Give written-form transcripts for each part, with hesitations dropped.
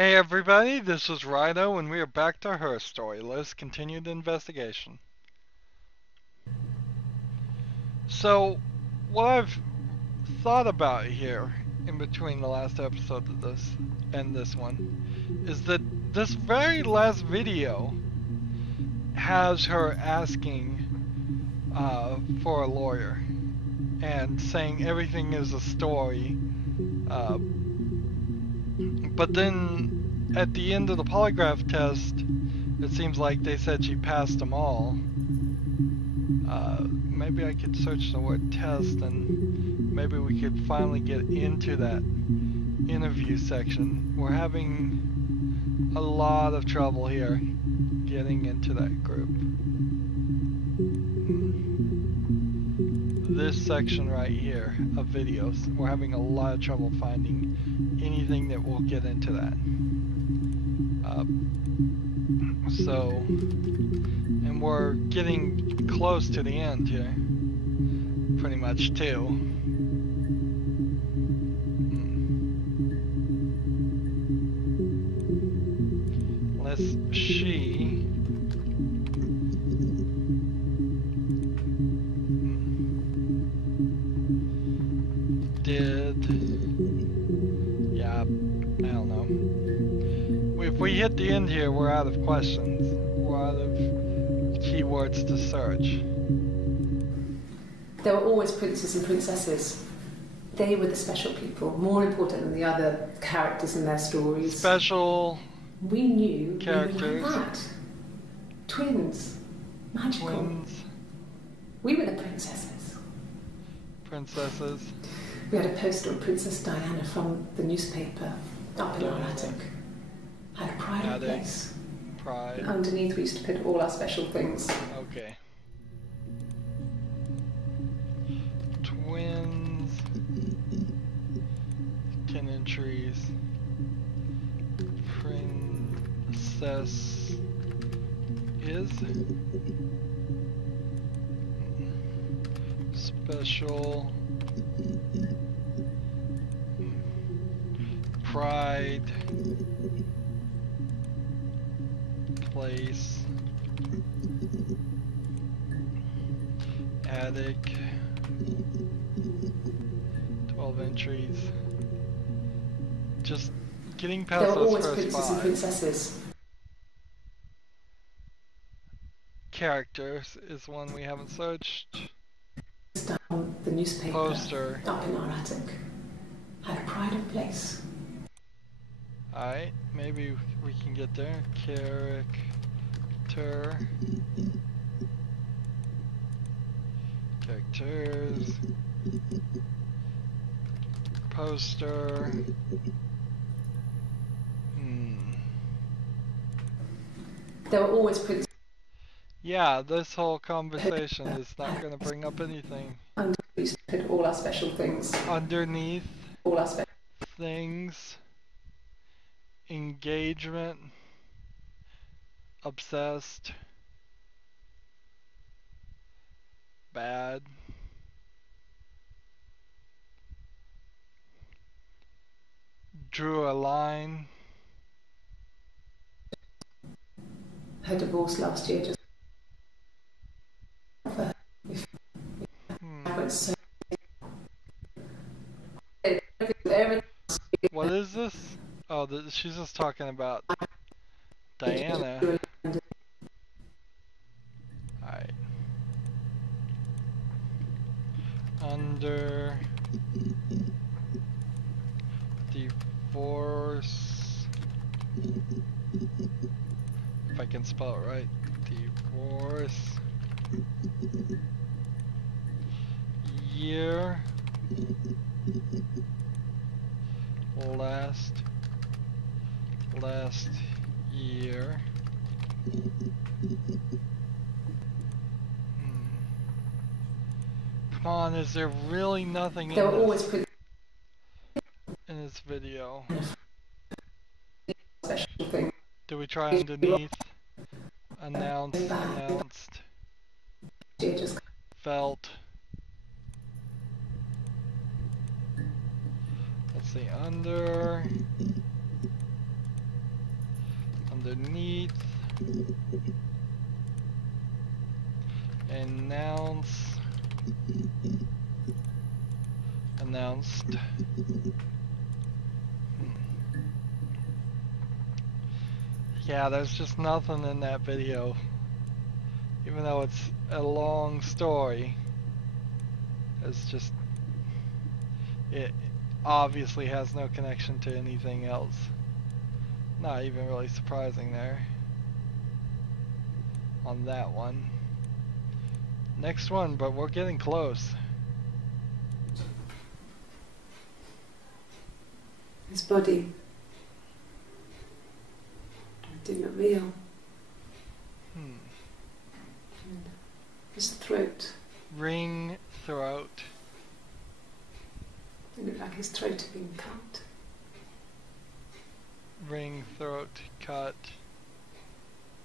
Hey everybody, this is Rydo and we are back to her story. Let's continue the investigation. So, what I've thought about here in between the last episode of this and this one is that this very last video has her asking for a lawyer and saying everything is a story, but then at the end of the polygraph test it seems like they said she passed them all. Maybe I could search the word test and maybe we could finally get into that interview section. We're having a lot of trouble here getting into that group. This section right here of videos, we're having a lot of trouble finding anything that will get into that. And we're getting close to the end here, pretty much too. Unless she did, yeah, I don't know. If we hit the end here, we're out of questions. We're out of keywords to search. There were always princes and princesses. They were the special people, more important than the other characters in their stories. Special we knew characters. We were like that. Twins. Magical. Twins. We were the princesses. Princesses. We had a poster of Princess Diana from the newspaper up in our attic. Had a pride place. Pride. Underneath we used to put all our special things. Okay. Twins. 10 entries. Princess is special pride place attic 12 entries. Just getting past there were those always first princes five. and princesses. Characters is one we haven't searched. Down the newspaper Poster up in our attic. Had a pride of place. Alright, maybe we can get there. Characters. Poster. There were always princes. Yeah, this whole conversation is not going to bring up anything. Underneath, put all our special things. Underneath all our special things. Engagement. Obsessed. Bad. Drew a line. Her divorce last year just What is this? Oh, she's just talking about Diana. Alright. Under divorce, if I can spell it right, divorce year last year. Come on, is there really nothing in this video? Do we try underneath? Announced. Felt. Let's see, under underneath. Announce. Announced. Yeah, there's just nothing in that video. Even though it's a long story, it's just, it obviously has no connection to anything else. Not even really surprising there on that one. Next one, but we're getting close. His body didn't reveal. His throat. Ring throat. It looked like his throat had been cut. Ring throat cut.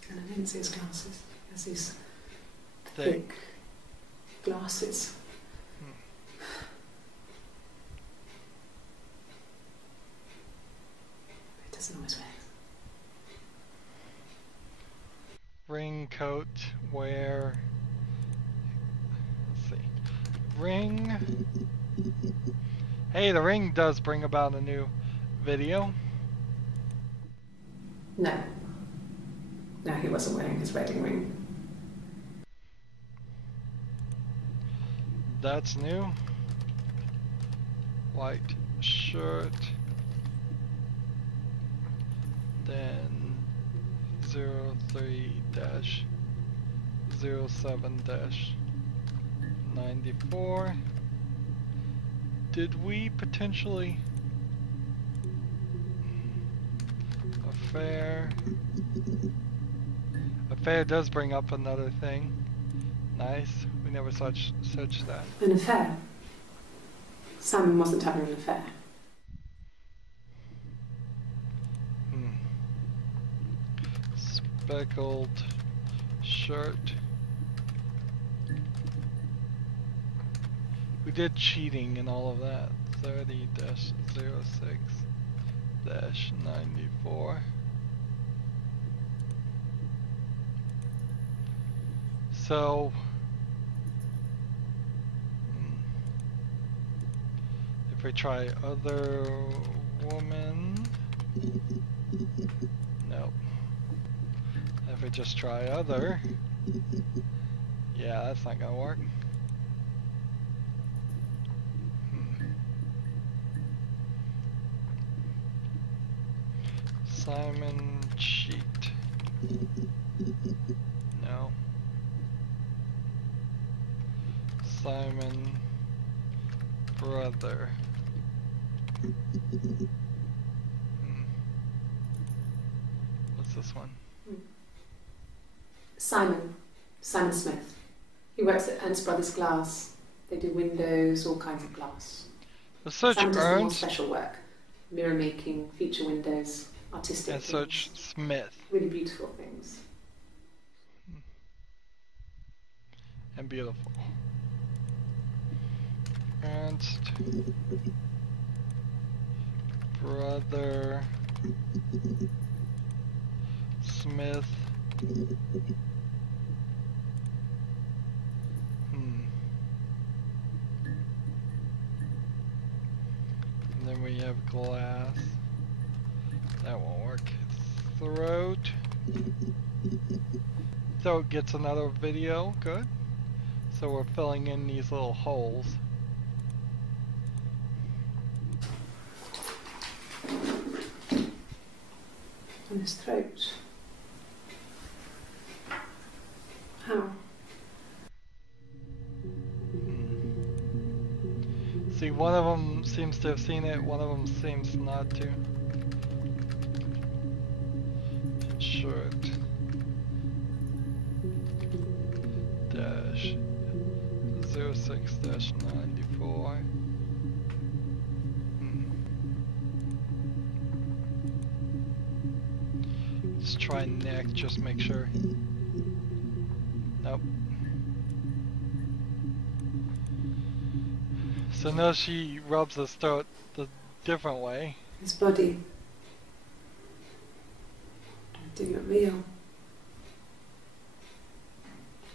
And I didn't see his glasses. He has these thick glasses. It doesn't always wear. Ring coat wear. Let's see. Ring. Hey, the ring does bring about a new video. No. No, he wasn't wearing his wedding ring. That's new. White shirt. Then 03-07-94. Did we potentially affair? Affair does bring up another thing. Nice. We never searched that. An affair? Simon wasn't having an affair. Speckled shirt. We did cheating and all of that. 30-06-94. So if we try other woman, nope. If we just try other, yeah, that's not gonna work. Simon cheat. No. Simon brother. What's this one? Simon Smith. He works at Ernst Brothers Glass. They do windows, all kinds of glass. Search Simon does more Ernst special work. Mirror making, feature windows, artistic and things. search Smith. Really beautiful things. And beautiful. Ernst brother Smith. And then we have glass. That won't work. Throat. Throat gets another video. Good. So we're filling in these little holes. On his throat. How? See, one of them seems to have seen it, one of them seems not to. Shirt. Dash 06-94. Let's try neck, just make sure. Nope. So now she rubs his throat the different way. His body doing it real.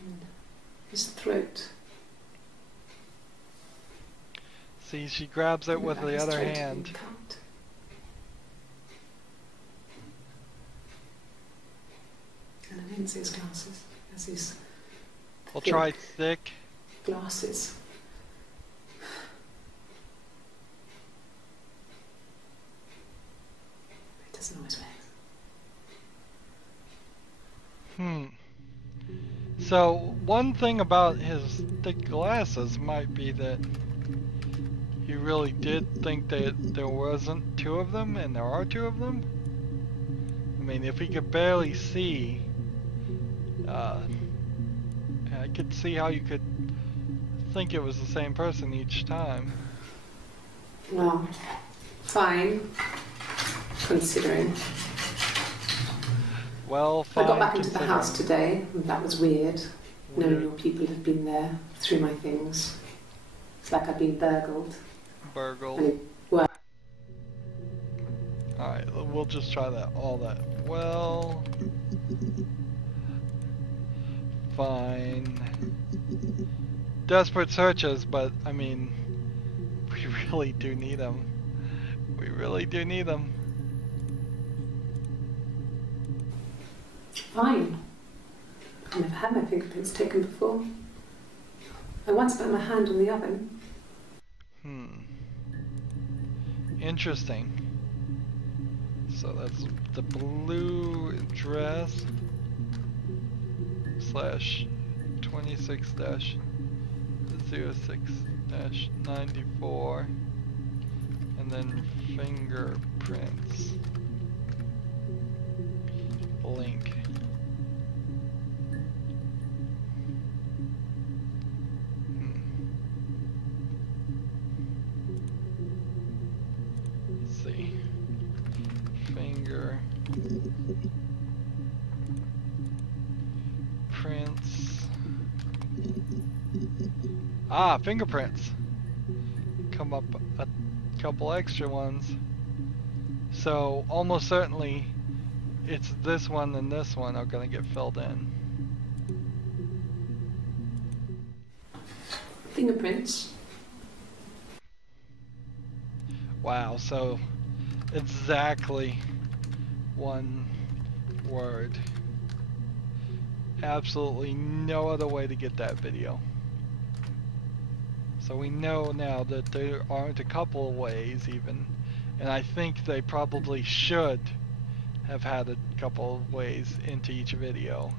And his throat. See, she grabs it with the other hand. And I didn't see his glasses. There's these We'll try thick glasses. It doesn't always work. So, one thing about his thick glasses might be that he really did think that there wasn't two of them, and there are two of them. I mean, if he could barely see, I could see how you could think it was the same person each time. Well, fine, considering. Well, fine. I got back into the house today, and that was weird. Knowing your people have been there through my things. It's like I've been burgled. Alright, we'll just try that. All that. Well, fine. Desperate searches, but I mean, we really do need them. We really do need them. Fine. I've never had my fingerprints taken before. I once put my hand on the oven. Interesting. So that's the blue dress / 26-06-94 and then fingerprints. Link. Let's see. Fingerprints. Ah, fingerprints. Come up a couple extra ones. So almost certainly it's this one and this one are gonna get filled in. Fingerprints. Wow, so exactly one word. Absolutely no other way to get that video. So we know now that there aren't a couple of ways even, and I think they probably should have had a couple of ways into each video.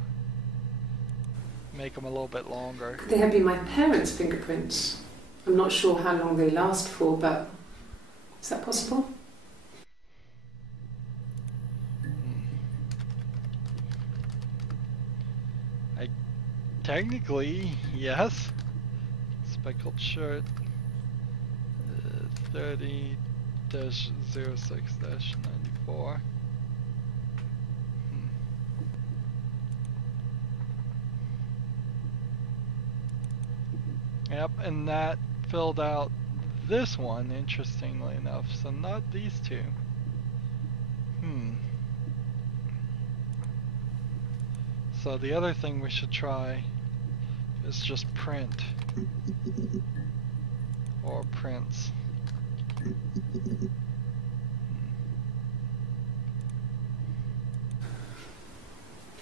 Make them a little bit longer. They have been my parents' fingerprints. I'm not sure how long they last for, but is that possible? Technically, yes. Speckled shirt. 30-06-94. Yep, and that filled out this one, interestingly enough. So not these two. So the other thing we should try is just print. Or prints.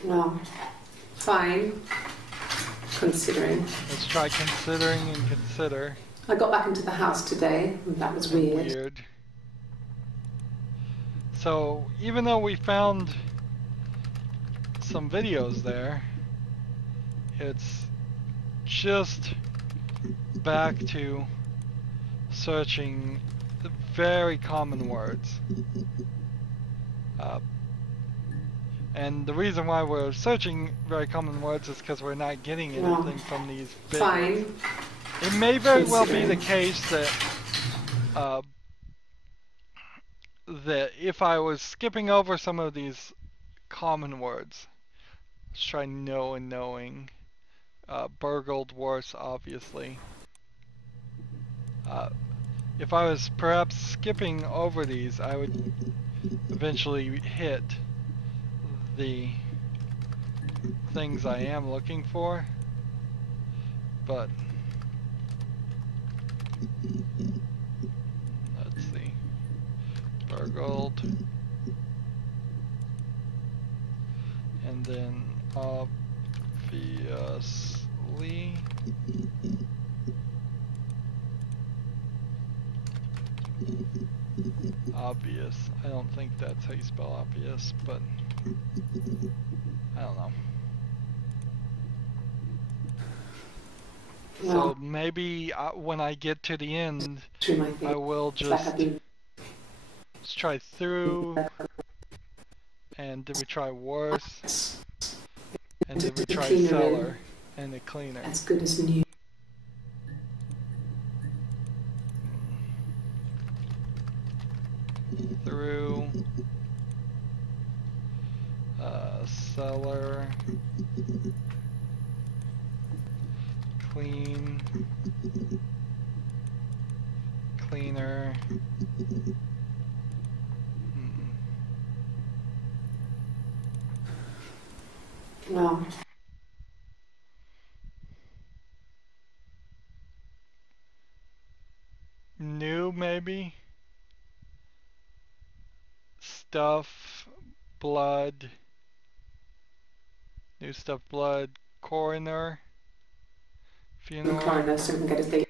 Well, fine, considering. Let's try considering and consider. I got back into the house today, and that was weird. So, even though we found some videos there, it's just back to searching the very common words. And the reason why we're searching very common words is because we're not getting anything from these videos. Fine. It may very well be the case that that if I was skipping over some of these common words, let's try know and knowing, burgled worse obviously. If I was perhaps skipping over these, I would eventually hit the things I am looking for, but let's see. Burgled. And then obviously obvious. I don't think that's how you spell obvious, but I don't know. Well, so maybe when I get to the end, I will just try through. And did we try worse? And did we try cellar and the cleaner? As good as new. Through cellar, clean, cleaner. Well, new maybe. Stuff, blood. New stuff, blood, coroner, funeral. Coroner, so we can get his date.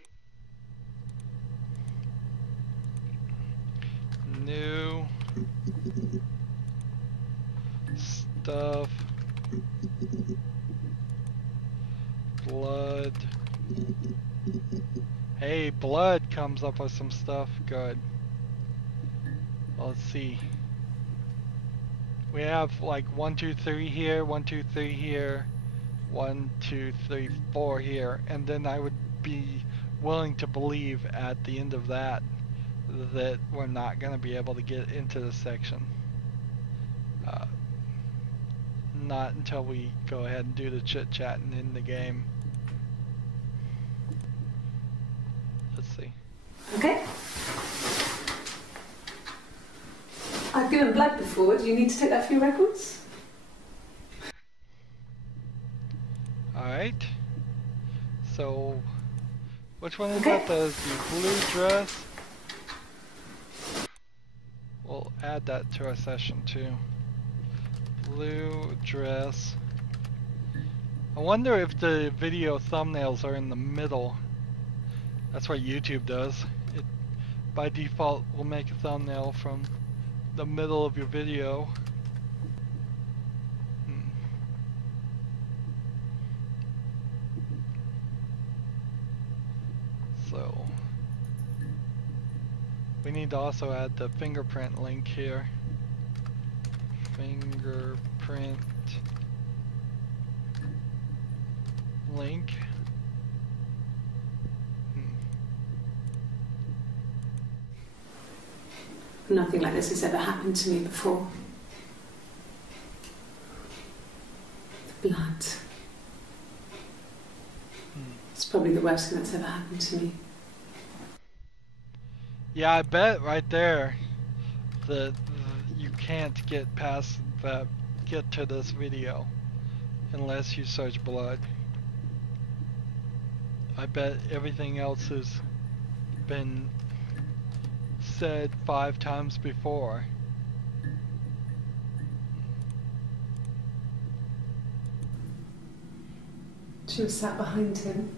New stuff, blood. Hey, blood comes up with some stuff. Good. Well, let's see. We have like 1, 2, 3 here, 1, 2, 3 here, 1, 2, 3, 4 here, and then I would be willing to believe at the end of that that we're not going to be able to get into this section. Not until we go ahead and do the chit-chatting in the game. Let's see. Okay. I've given blood before. Do you need to take that for your records? Alright. So, which one is that? The blue dress? We'll add that to our session too. Blue dress. I wonder if the video thumbnails are in the middle. That's what YouTube does. It by default will make a thumbnail from the middle of your video. So we need to also add the fingerprint link here. Fingerprint link. Nothing like this has ever happened to me before. The blood. It's probably the worst thing that's ever happened to me. Yeah, I bet right there that you can't get past that, get to this video unless you search blood. I bet everything else has been said 5 times before. She was sat behind him.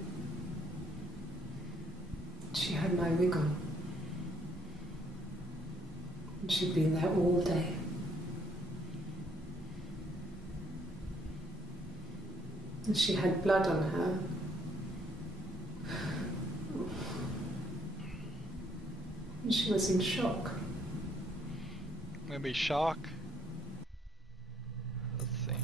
She had my wig on. And she'd been there all day. And she had blood on her. And she was in shock. Maybe shock? Let's see.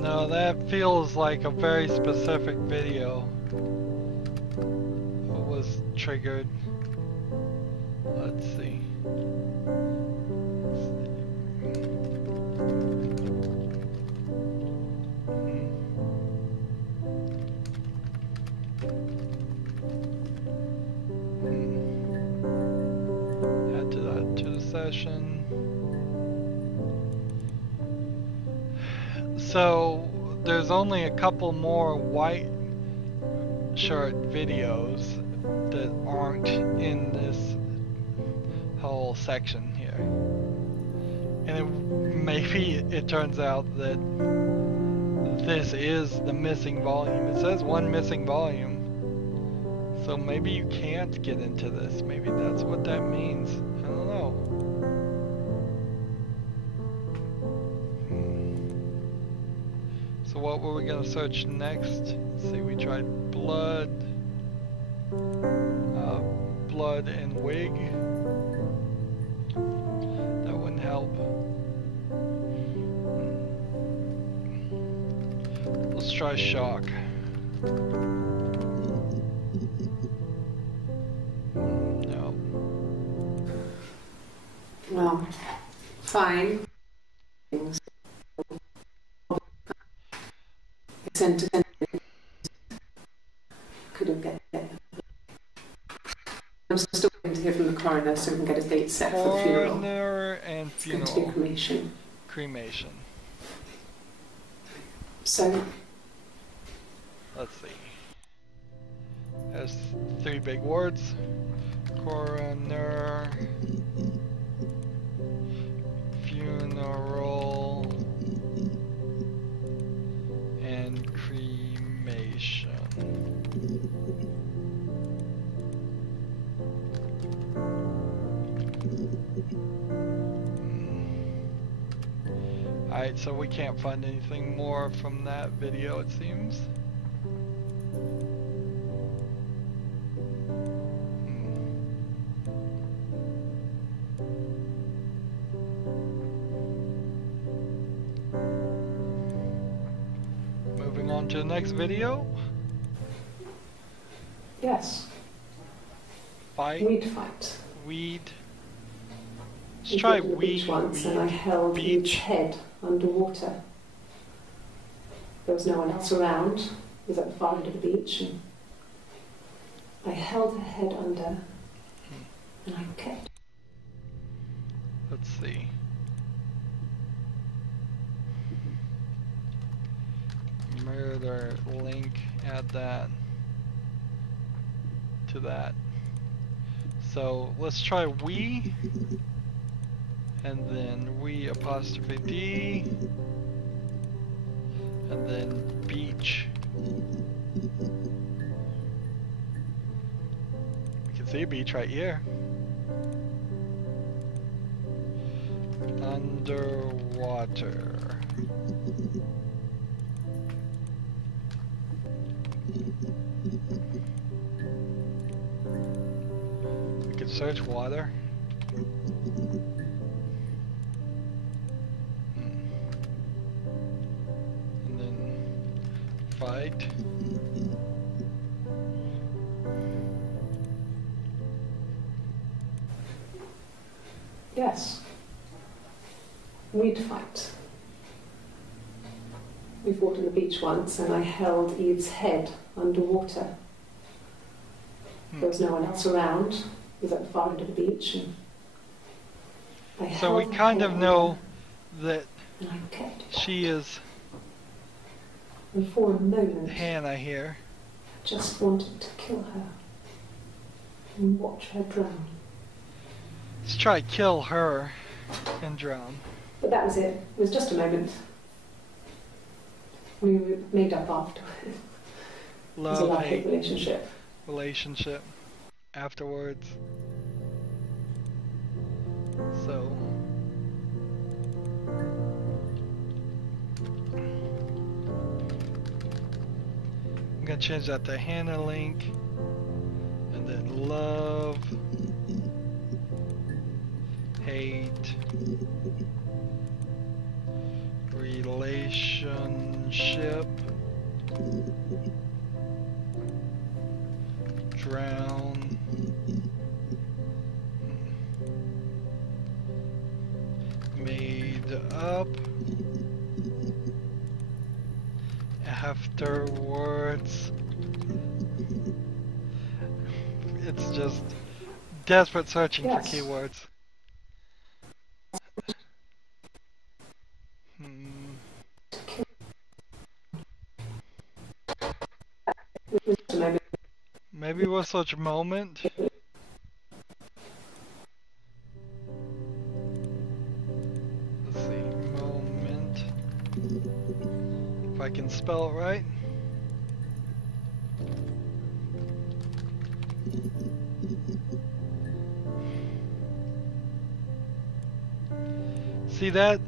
No, that feels like a very specific video. What was triggered? Let's see. Add to the session. So there's only a couple more white shirt videos that aren't in this whole section here. And maybe it turns out that this is the missing volume. It says one missing volume. So maybe you can't get into this. Maybe that's what that means. I don't know. So what were we going to search next? Let's see, we tried blood. Blood and wig. That wouldn't help. Let's try shock. No. Well, fine. Couldn't get it. I'm still waiting to hear from the coroner so we can get a date set for the funeral. Coroner and funeral. It's going to be cremation. Cremation. So, let's see. There's 3 big words. Coroner, funeral, and cremation. Alright, so we can't find anything more from that video, it seems. Moving on to the next video. yes, Fight. weed fight. Weed. Let's We try went to the beach weed. once and I held his Beach. head underwater. There was no one else around. It was at the far end of the beach, and I held her head under, and I kept. Let's see. Murder link. Add that to that. So let's try we, and then we apostrophe D, and then beach. We can see a beach right here. Underwater. We could search water. And then fight. Yes, we'd fight. We fought on the beach once, and I held Eve's head underwater. There was no one else around. It was at the far end of the beach, and I So we held her kind head of know under, that and I kept it. she is And for a moment, Hannah here. I just wanted to kill her and watch her drown. Let's try kill her and drown. But that was it. It was just a moment. We made up afterwards. It was a Love, love-hate hate, relationship. relationship afterwards. So I'm gonna change that to Hannah link, and then love, hate, relationship, drown, made up, afterwards. It's just desperate searching Yes. for keywords. Maybe we'll search moment. Let's see, moment. If I can spell it right. See that?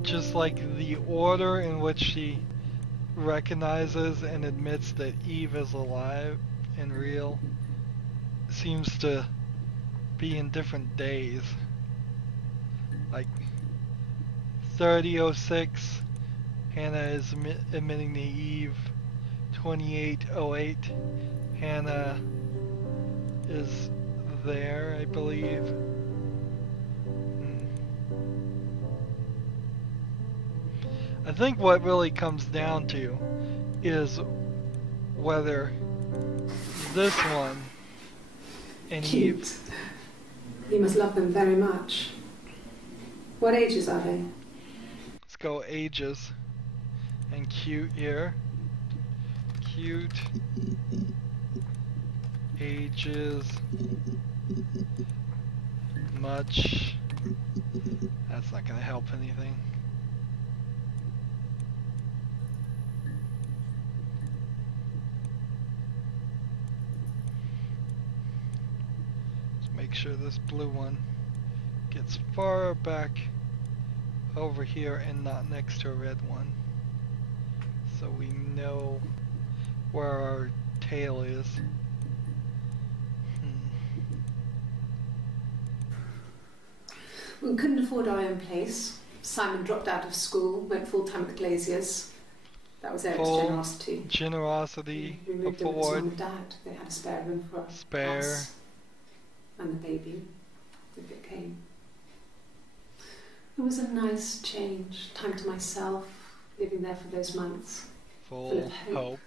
Just like the order in which she recognizes and admits that Eve is alive and real seems to be in different days. Like 30:06, Hannah is admitting to Eve. 28:08, Hannah is there, I believe. I think what really comes down to is whether this one and Cute. Eve. You must love them very much. What ages are they? Let's go ages. And cute here. Cute. Ages. Much. That's not gonna help anything. Make sure this blue one gets far back over here and not next to a red one, so we know where our tail is. We couldn't afford our own place. Simon dropped out of school, went full-time at the Glaziers. That was Eric's generosity. Generosity We moved in with his afford. mum and dad. They had a spare room for us. Spare. And the baby, if it came. It was a nice change. Time to myself, living there for those months. Full of hope.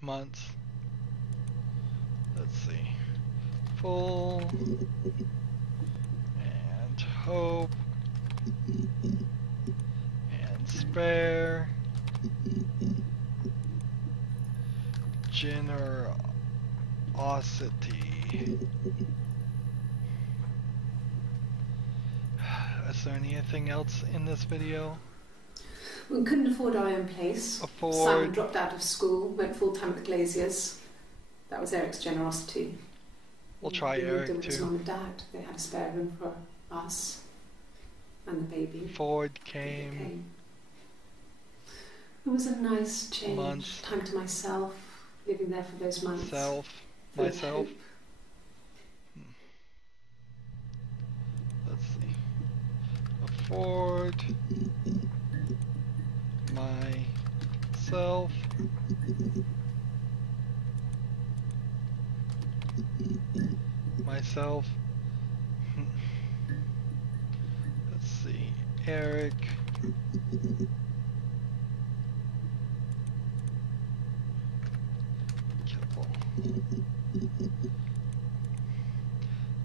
Months. Let's see. Full and hope and spare. Generosity. Is there anything else in this video? We couldn't afford our own place. Simon dropped out of school, went full-time at the Glaziers. That was Eric's generosity. We'll try we Eric moved in with his too. mum and dad. They had a spare room for us and the baby. Ford came. It was a nice change. Months. Time to myself, living there for those months. Myself. Let's see. Afford myself. Myself. Let's see. Eric.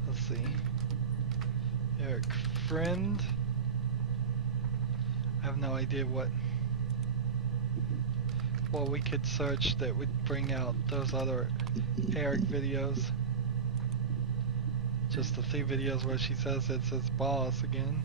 Let's see. Eric friend. I have no idea what we could search that would bring out those other Eric videos. Just the 3 videos where she says it's his boss again.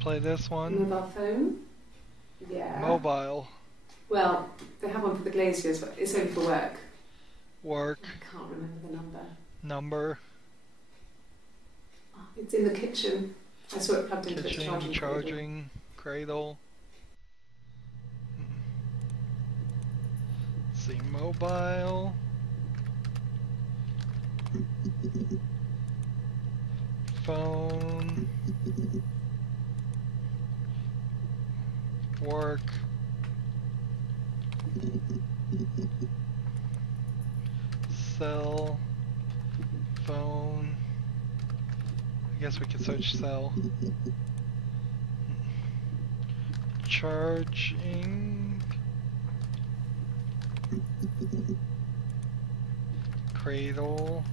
Play this one. Mobile phone? Yeah. Mobile. Well, they have one for the Glaziers, but it's only for work. Work. I can't remember the number. Number. Oh, it's in the kitchen. I saw it plugged into the Charging cradle. Let's see, mobile. Phone. Work. Cell. Phone. I guess we could search cell. Charging. Cradle.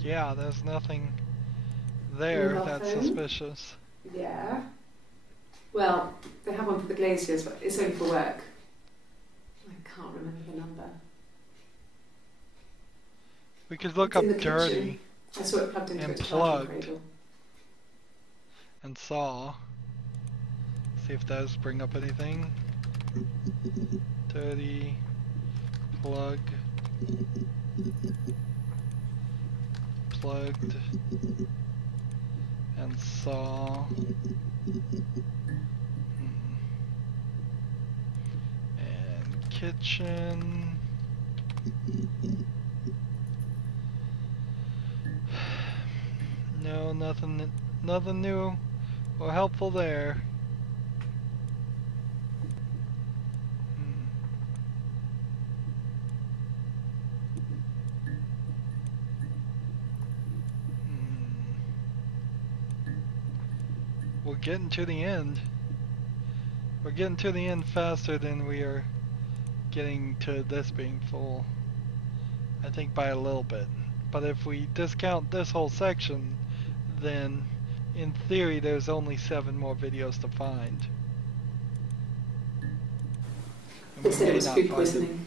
Yeah, there's nothing there that's suspicious. Yeah. Well, they have one for the glaziers, but it's only for work. I can't remember the number. We could look up dirty. Kitchen. I saw it plugged into and its plugged cradle. And saw. See if those bring up anything. Dirty. Plug. Plugged. And saw. And kitchen. No, nothing new or helpful there. We're getting to the end. We're getting to the end faster than we are getting to this being full. I think by a little bit. But if we discount this whole section, then in theory there's only 7 more videos to find. They said it was food poisoning.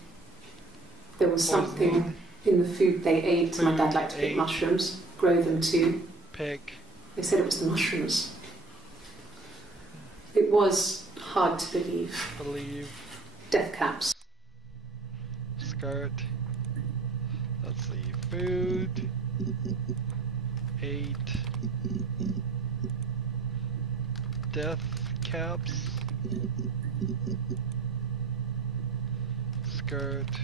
There was something in the food they ate. My dad liked to pick mushrooms, grow them too. Pick. They said it was the mushrooms. It was hard to believe. Death caps. Skirt. Let's see. Food. 8. Death caps. Skirt.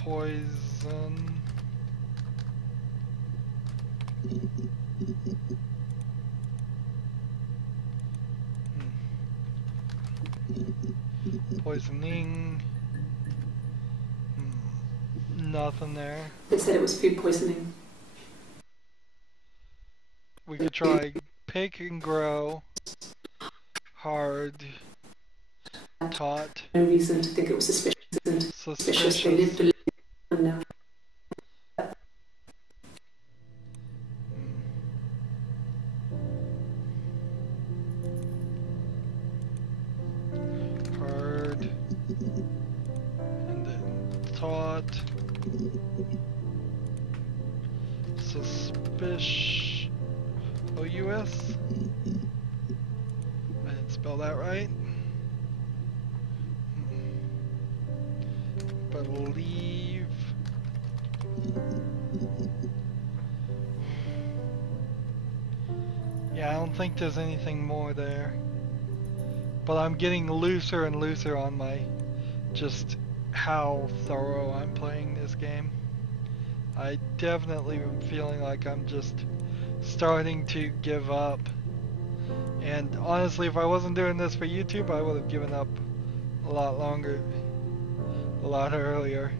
Poison. Poisoning. Nothing there. They said it was food poisoning. We could try pick and grow. Hard. Taught. No reason to think it was suspicious. Suspicious. They lived a little now. Hard. And then taught. Suspicious. O-U-S? I didn't spell that right. Believe. Yeah, I don't think there's anything more there. But I'm getting looser and looser on my just how thorough I'm playing this game. I definitely am feeling like I'm just starting to give up. And honestly, if I wasn't doing this for YouTube, I would have given up a lot longer. A lot earlier.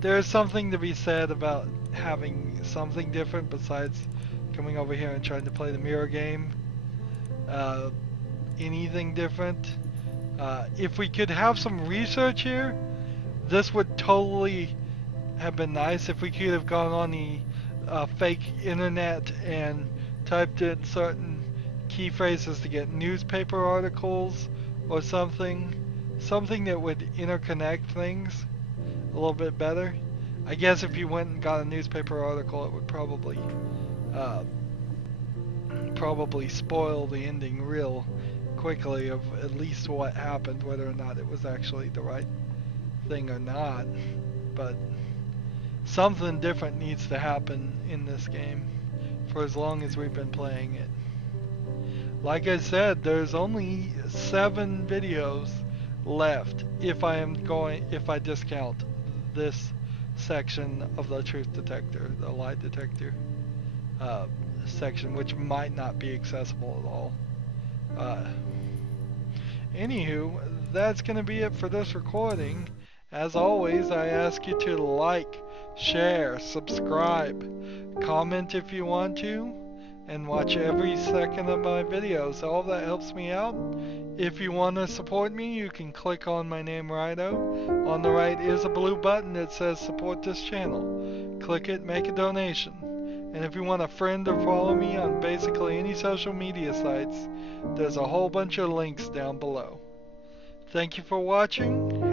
There's something to be said about having something different besides coming over here and trying to play the mirror game. Anything different. If we could have some research here, this would totally have been nice. If we could have gone on the fake internet and typed in certain key phrases to get newspaper articles or something. Something that would interconnect things a little bit better. I guess if you went and got a newspaper article, it would probably spoil the ending real quickly of at least what happened, whether or not it was actually the right thing or not. But something different needs to happen in this game for as long as we've been playing it. Like I said, there's only 7 videos left if I discount this section of the truth detector, the lie detector section, which might not be accessible at all. Anywho, that's going to be it for this recording. As always, I ask you to like, share, subscribe, comment if you want to, and watch every second of my videos. All that helps me out. If you want to support me, you can click on my name, Rydo. On the right is a blue button that says support this channel. Click it, make a donation. And if you want to friend or follow me on basically any social media sites, there's a whole bunch of links down below. Thank you for watching.